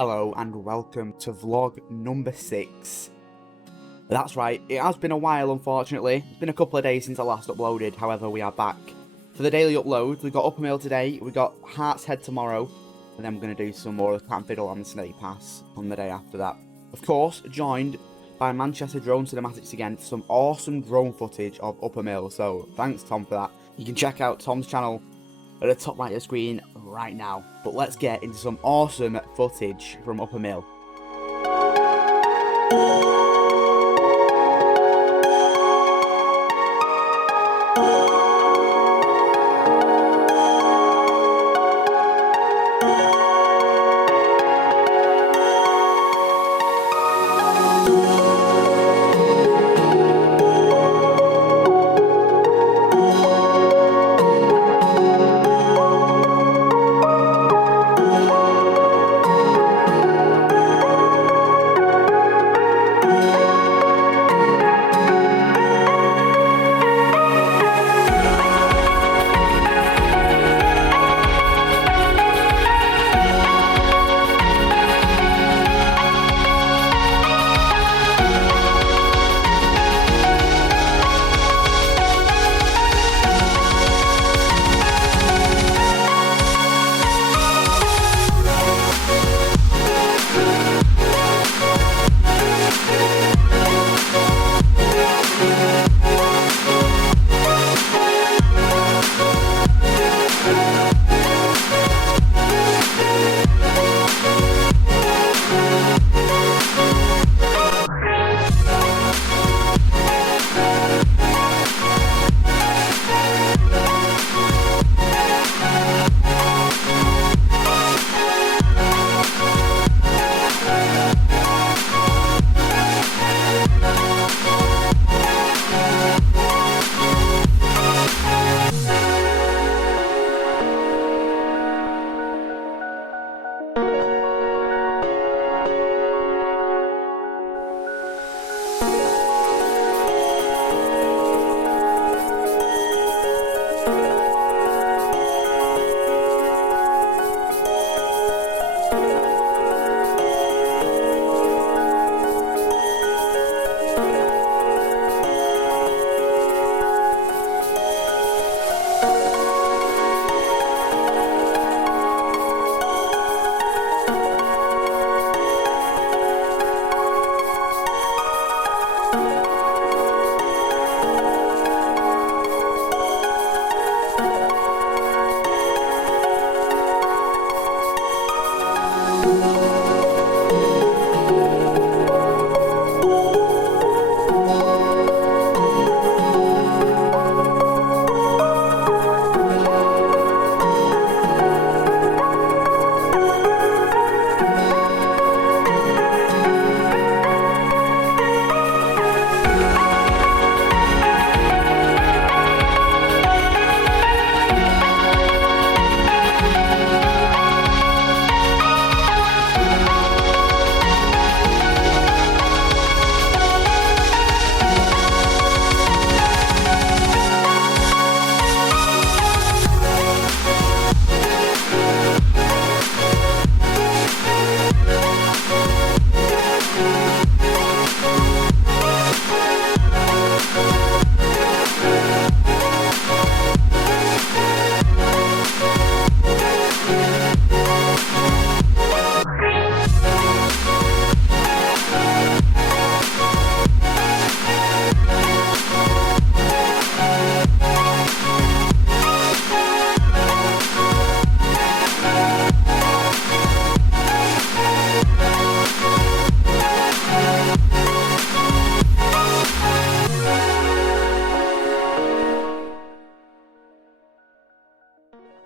Hello and welcome to vlog number 6. That's right, it has been a while unfortunately. It's been a couple of days since I last uploaded, however we are back. For the daily upload, we've got Uppermill today, we've got Heart's Head tomorrow, and then we're going to do some more of the Cat and Fiddle on the Snake Pass on the day after that. Of course, joined by Manchester Drone Cinematics again for some awesome drone footage of Uppermill, so thanks Tom for that. You can check out Tom's channel at the top right of the screen right now. But let's get into some awesome footage from Uppermill.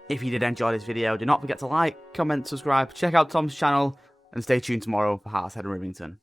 If you did enjoy this video, do not forget to like, comment, subscribe, check out Tom's channel, and stay tuned tomorrow for Heart's Head and Rivington.